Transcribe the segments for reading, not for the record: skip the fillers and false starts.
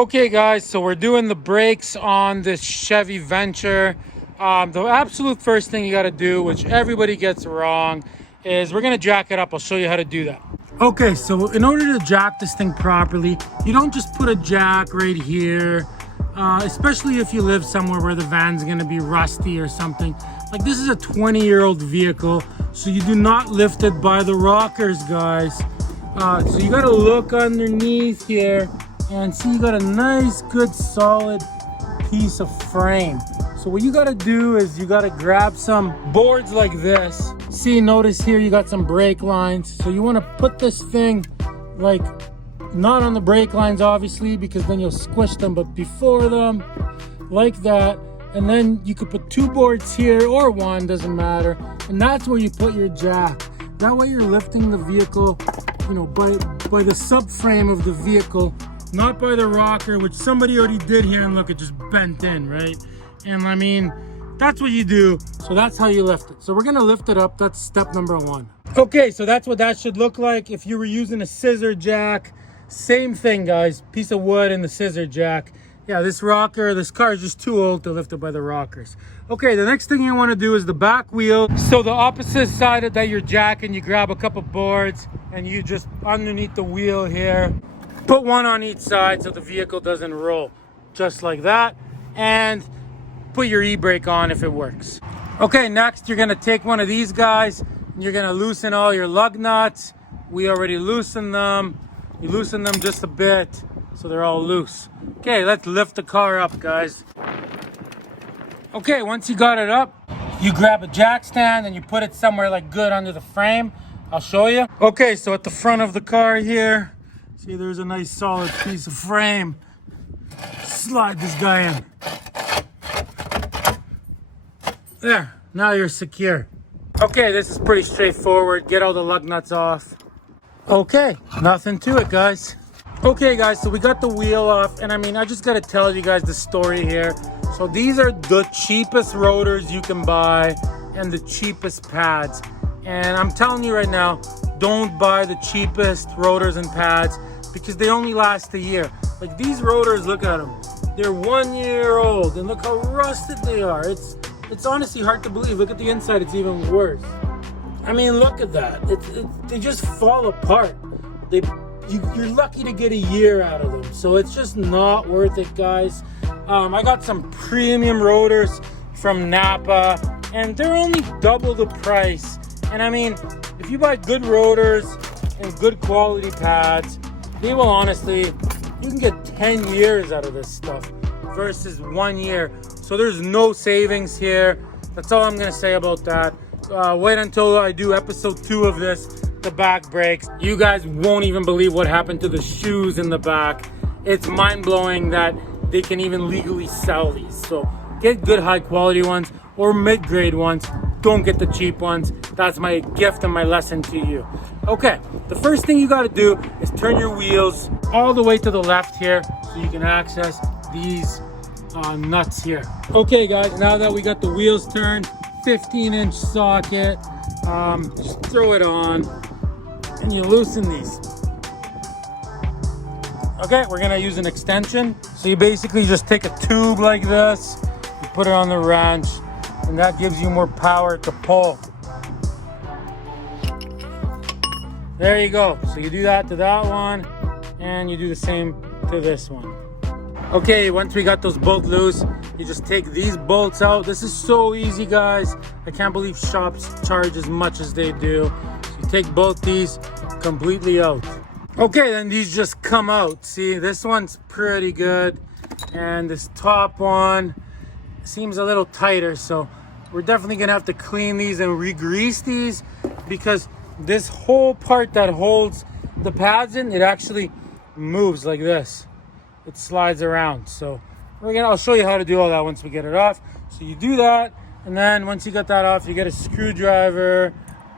Okay guys, so we're doing the brakes on this Chevy Venture. The absolute first thing you got to do, which everybody gets wrong, is we're going to jack it up. I'll show you how to do that. Okay, so in order to jack this thing properly, you don't just put a jack right here, especially if you live somewhere where the van's going to be rusty or something. Like this is a 20-year-old vehicle, so you do not lift it by the rockers, guys. So you got to look underneath here and see you got a nice, good, solid piece of frame. So what you got to do is you got to grab some boards like this. See, notice here you got some brake lines. So you want to put this thing like not on the brake lines, obviously, because then you'll squish them, but before them, like that. And then you could put two boards here or one, doesn't matter. And that's where you put your jack. That way you're lifting the vehicle, you know, by the subframe of the vehicle, not by the rocker, which somebody already did here, and look, it just bent in, right? And I mean, that's what you do. So that's how you lift it. So we're gonna lift it up. That's step number one. Okay, so that's what that should look like. If you were using a scissor jack, same thing, guys. Piece of wood and the scissor jack. Yeah, this car is just too old to lift it by the rockers. Okay, the next thing you want to do is the back wheel. So the opposite side that you're jacking, you grab a couple boards and you just underneath the wheel here, put one on each side so the vehicle doesn't roll. Just like that. And put your e-brake on if it works. Okay, next you're gonna take one of these guys and you're gonna loosen all your lug nuts. We already loosened them. You loosen them just a bit so they're all loose. Okay, let's lift the car up, guys. Okay, once you got it up, you grab a jack stand and you put it somewhere like good under the frame. I'll show you. Okay, so at the front of the car here, see there's a nice solid piece of frame. Slide this guy in. There, now you're secure. Okay, this is pretty straightforward. Get all the lug nuts off. Okay, nothing to it, guys. Okay, guys, so we got the wheel off, and I mean, I just gotta tell you guys the story here. So these are the cheapest rotors you can buy and the cheapest pads. And I'm telling you right now, don't buy the cheapest rotors and pads because they only last a year. Like these rotors, look at them. They're 1 year old, and look how rusted they are. It's honestly hard to believe. Look at the inside, it's even worse. I mean, look at that. They just fall apart. You're lucky to get a year out of them. So it's just not worth it, guys. I got some premium rotors from Napa, and they're only double the price. And I mean, if you buy good rotors and good quality pads, they will honestly, you can get 10 years out of this stuff versus 1 year. So there's no savings here. That's all I'm gonna say about that. Wait until I do episode 2 of this, the back brakes. You guys won't even believe what happened to the shoes in the back. It's mind-blowing that they can even legally sell these. So get good high quality ones or mid-grade ones. Don't get the cheap ones. That's my gift and my lesson to you. Okay, the first thing you gotta do is turn your wheels all the way to the left here so you can access these nuts here. Okay guys, now that we got the wheels turned, 15-inch socket, just throw it on and you loosen these. Okay, we're gonna use an extension. So you basically just take a tube like this, you put it on the wrench, and that gives you more power to pull. There you go. So you do that to that one, and you do the same to this one. Okay, once we got those both loose, you just take these bolts out. This is so easy, guys. I can't believe shops charge as much as they do. So you take both these completely out. Okay, then these just come out. See, this one's pretty good. And this top one seems a little tighter. So we're definitely gonna have to clean these and re-grease these because this whole part that holds the pads in, it actually moves like this. It slides around. So I'll show you how to do all that once we get it off. So you do that, and then once you get that off, you get a screwdriver,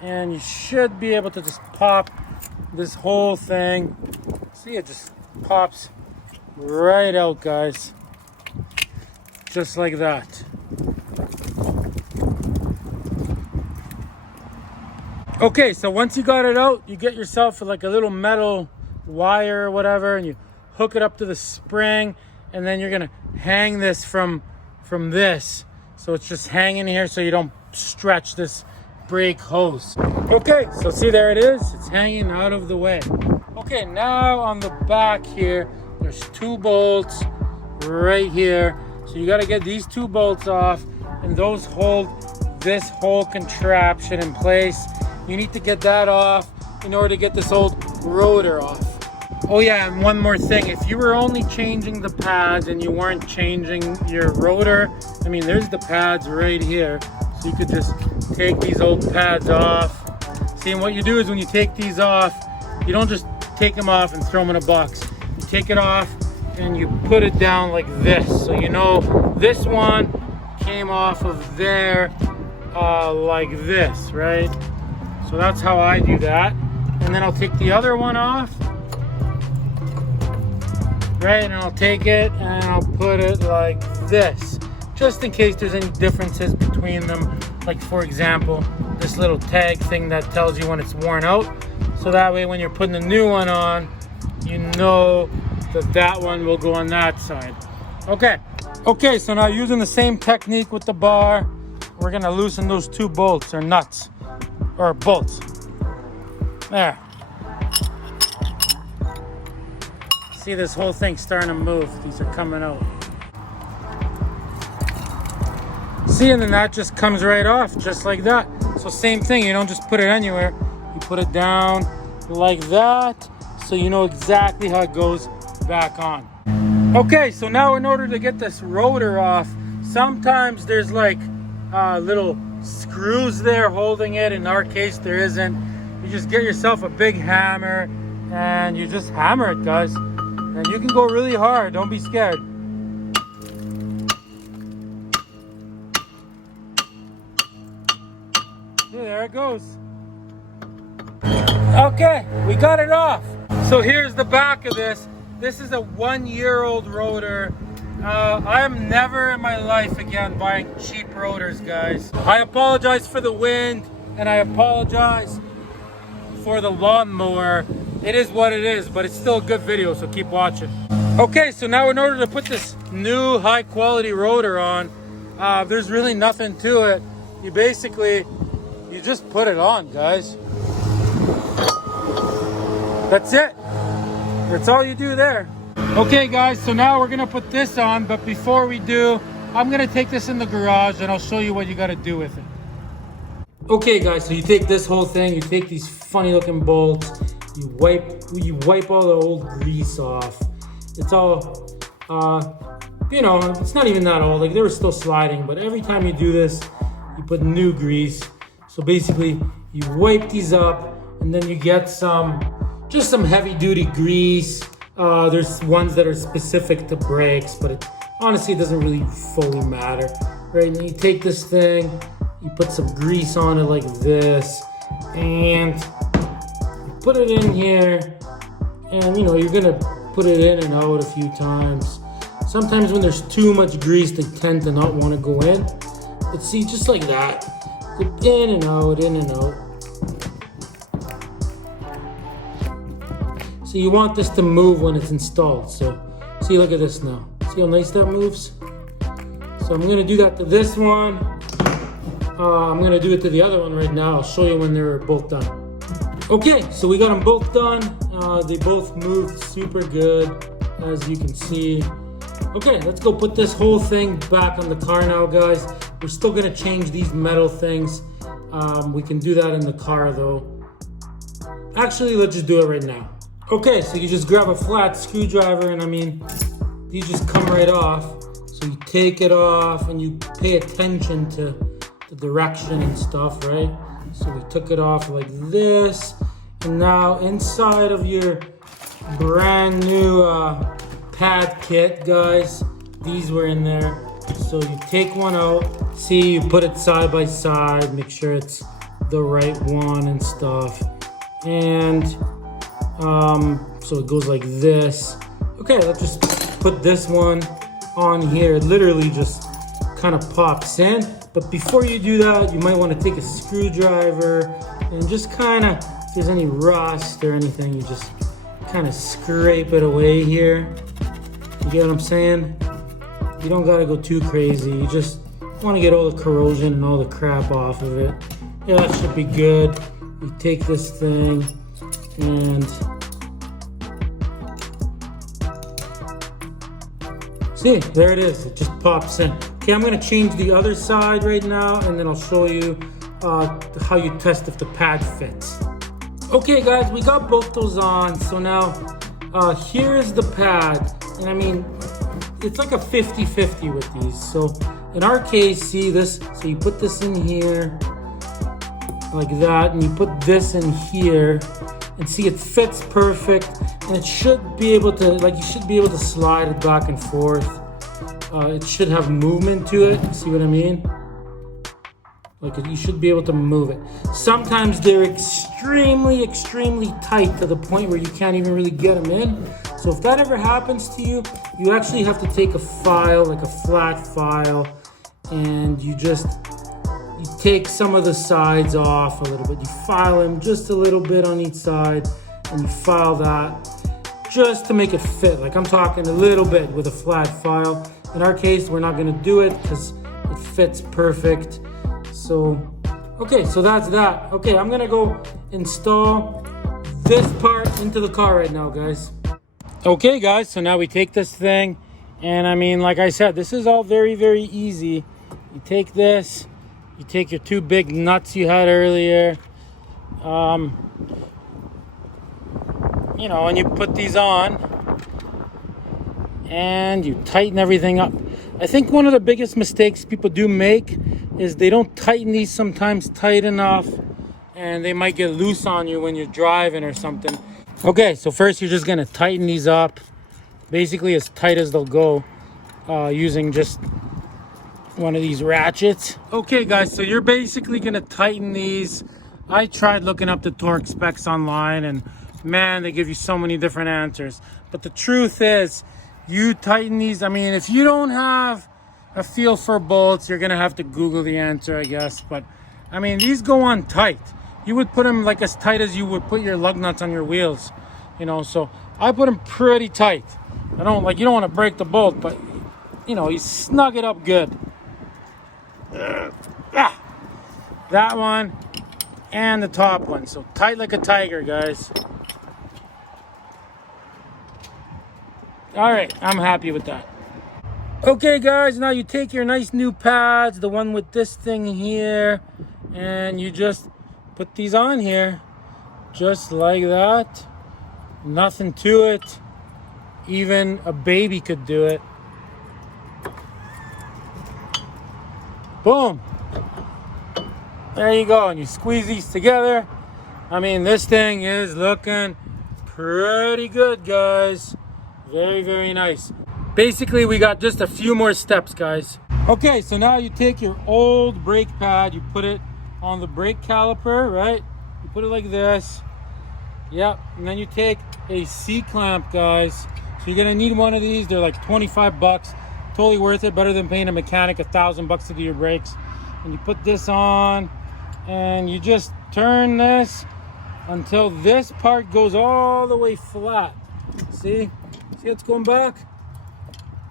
and you should be able to just pop this whole thing. See, it just pops right out, guys. Just like that. Okay, so once you got it out, you get yourself like a little metal wire or whatever, and you hook it up to the spring, and then you're gonna hang this from this. So it's just hanging here so you don't stretch this brake hose. Okay, so see, there it is. It's hanging out of the way. Okay, now on the back here, there's 2 bolts right here. So you gotta get these 2 bolts off, and those hold this whole contraption in place. You need to get that off in order to get this old rotor off. Oh yeah, and one more thing. If you were only changing the pads and you weren't changing your rotor, I mean, there's the pads right here. So you could just take these old pads off. See, and what you do is when you take these off, you don't just take them off and throw them in a box. You take it off and you put it down like this. So you know this one came off of there like this, right? So that's how I do that. And then I'll take the other one off, right? And I'll take it and I'll put it like this, just in case there's any differences between them. Like, for example, this little tag thing that tells you when it's worn out. So that way when you're putting the new one on, you know that that one will go on that side. Okay, so now using the same technique with the bar, we're gonna loosen those 2 bolts or nuts or bolts. There. See, this whole thing's starting to move. These are coming out. See, and then that just comes right off, just like that. So same thing, you don't just put it anywhere. You put it down like that, so you know exactly how it goes back on. Okay, so now in order to get this rotor off, sometimes there's like little screws there holding it. In our case, there isn't. You just get yourself a big hammer and you just hammer it, guys. And you can go really hard, don't be scared. There it goes. Okay, we got it off. So here's the back of this. This is a 1-year-old rotor. I am never in my life again buying cheap rotors, guys. I apologize for the wind and I apologize for the lawnmower. It is what it is, but it's still a good video, so keep watching. Okay, so now in order to put this new high quality rotor on, there's really nothing to it. You just put it on, guys. That's it. That's all you do there. Okay guys, so now we're gonna put this on, but before we do, I'm gonna take this in the garage and I'll show you what you gotta do with it. Okay guys, so you take this whole thing, you take these funny looking bolts, you wipe all the old grease off. It's all, you know, it's not even that old, like they were still sliding, but every time you do this, you put new grease. So basically, you wipe these up and then you get just some heavy duty grease. There's ones that are specific to brakes, but it honestly doesn't really fully matter, right? And you take this thing, you put some grease on it like this, and you put it in here, and you know, you're gonna put it in and out a few times. Sometimes when there's too much grease, they tend to not want to go in. But see, just like that, in and out, in and out. So you want this to move when it's installed. So see, look at this now. See how nice that moves? So I'm gonna do that to this one. I'm gonna do it to the other one right now. I'll show you when they're both done. Okay, so we got them both done. They both moved super good, as you can see. Okay, let's go put this whole thing back on the car now, guys. We're still gonna change these metal things. We can do that in the car though. Actually, let's just do it right now. Okay, so you just grab a flat screwdriver, and I mean, these just come right off. So you take it off and you pay attention to the direction and stuff, right? So we took it off like this. And now inside of your brand new pad kit, guys, these were in there. So you take one out, see, you put it side by side, make sure it's the right one and stuff. And so it goes like this. Okay, let's just put this one on here. It literally just kind of pops in. But before you do that, you might want to take a screwdriver and just kind of, if there's any rust or anything, you just kind of scrape it away here. You get what I'm saying? You don't gotta go too crazy. You just want to get all the corrosion and all the crap off of it. Yeah, that should be good. You take this thing and see, there it is. It just pops in. Okay, I'm gonna change the other side right now, and then I'll show you how you test if the pad fits. Okay guys, we got both those on. So now here is the pad, and I mean, it's like a 50-50 with these. So in our case, see this, so you put this in here like that, and you put this in here, and see, it fits perfect, and it should be able to, like, you should be able to slide it back and forth. It should have movement to it. See what I mean? Like, you should be able to move it. Sometimes they're extremely tight to the point where you can't even really get them in. So if that ever happens to you, you actually have to take a file, like a flat file, and you take some of the sides off a little bit. You file them just a little bit on each side, and you file that just to make it fit. Like, I'm talking a little bit with a flat file. In our case, we're not gonna do it because it fits perfect. So, okay, so that's that. Okay, I'm gonna go install this part into the car right now, guys. Okay, guys, so now we take this thing, and I mean, like I said, this is all very easy. You take this, you take your two big nuts you had earlier, you know, and you put these on, and you tighten everything up. I think one of the biggest mistakes people do make is they don't tighten these sometimes tight enough, and they might get loose on you when you're driving or something. Okay, so first you're just gonna tighten these up, basically as tight as they'll go, using just one of these ratchets. Okay guys, so you're basically gonna tighten these. I tried looking up the torque specs online, and man, they give you so many different answers. But the truth is, you tighten these. I mean, if you don't have a feel for bolts, you're gonna have to Google the answer, I guess. But I mean, these go on tight. You would put them like as tight as you would put your lug nuts on your wheels, you know. So I put them pretty tight. I don't like, you don't want to break the bolt, but you know, you snug it up good. That one and the top one, so tight like a tiger, guys. All right, I'm happy with that. Okay guys, now you take your nice new pads, the one with this thing here, and you just put these on here, just like that. Nothing to it. Even a baby could do it. Boom. There you go, and you squeeze these together. I mean, this thing is looking pretty good, guys. Very nice. Basically, we got just a few more steps, guys. Okay, so now you take your old brake pad, you put it on the brake caliper, right? You put it like this. Yep, and then you take a C-clamp, guys. So you're gonna need one of these. They're like 25 bucks. Totally worth it, better than paying a mechanic $1,000 to do your brakes. And you put this on, and you just turn this until this part goes all the way flat. See it's going back?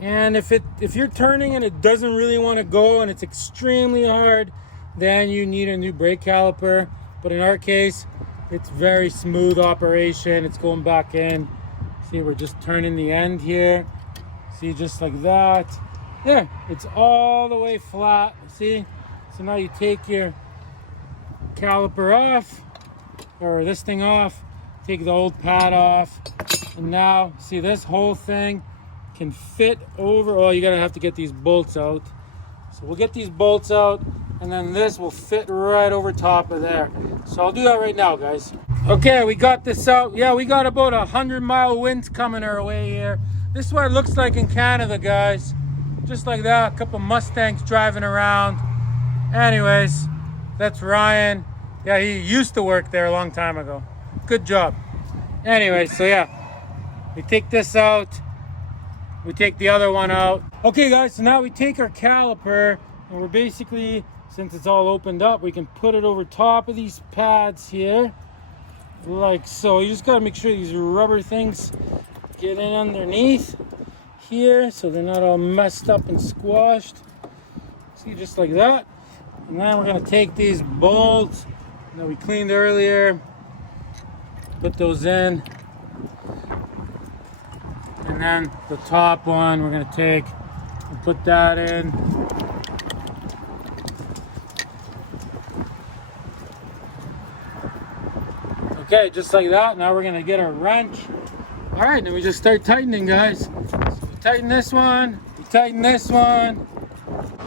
And if you're turning and it doesn't really want to go and it's extremely hard, then you need a new brake caliper. But in our case, it's very smooth operation. It's going back in. See, we're just turning the end here. See, just like that. There, it's all the way flat. See? So now you take your caliper off, or this thing off, take the old pad off, and now, see, this whole thing can fit over. Oh, you gotta have to get these bolts out. So we'll get these bolts out, and then this will fit right over top of there. So I'll do that right now, guys. Okay, we got this out. Yeah, we got about 100-mile winds coming our way here. This is what it looks like in Canada, guys. Just like that, a couple Mustangs driving around. Anyways, that's Ryan. Yeah, he used to work there a long time ago. Good job. Anyways, so yeah, we take this out. We take the other one out. Okay guys, so now we take our caliper, and we're basically, since it's all opened up, we can put it over top of these pads here. like so. You just gotta make sure these rubber things get in underneath here so they're not all messed up and squashed. See, just like that. And then we're gonna take these bolts that we cleaned earlier, put those in. And then the top one we're gonna take and put that in. Okay, just like that. Now we're gonna get our wrench. All right, then we just start tightening, guys. So we tighten this one, we tighten this one.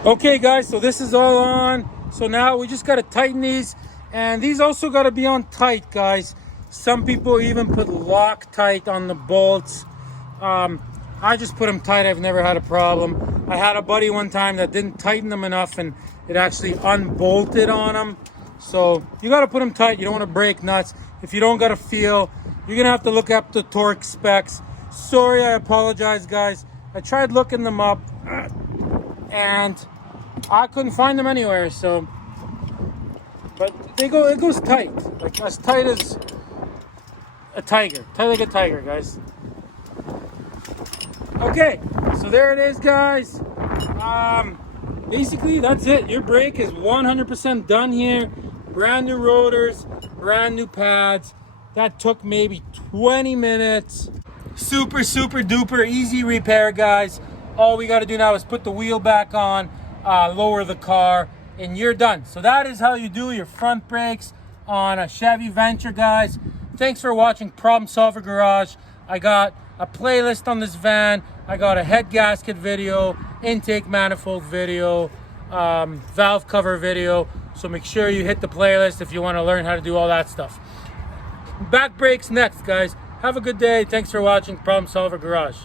Okay, guys, so this is all on. So now we just gotta tighten these, and these also gotta be on tight, guys. Some people even put Loctite on the bolts. I just put them tight. I've never had a problem. I had a buddy one time that didn't tighten them enough, and it actually unbolted on them. So you got to put them tight. You don't want to break nuts. If you don't got a feel, you're going to have to look up the torque specs. Sorry, I apologize, guys. I tried looking them up, and I couldn't find them anywhere. So, but it goes tight, like as tight as a tiger. Tight like a tiger, guys. Okay, so there it is, guys. Basically, that's it. Your brake is 100% done here. Brand new rotors, brand new pads. That took maybe 20 minutes. Super duper easy repair, guys. All we got to do now is put the wheel back on, lower the car, and you're done. So that is how you do your front brakes on a Chevy Venture, guys. Thanks for watching Problem Solver Garage. I got a playlist on this van. I got a head gasket video, intake manifold video, valve cover video. So make sure you hit the playlist if you want to learn how to do all that stuff. Back brakes next, guys. Have a good day. Thanks for watching Problem Solver Garage.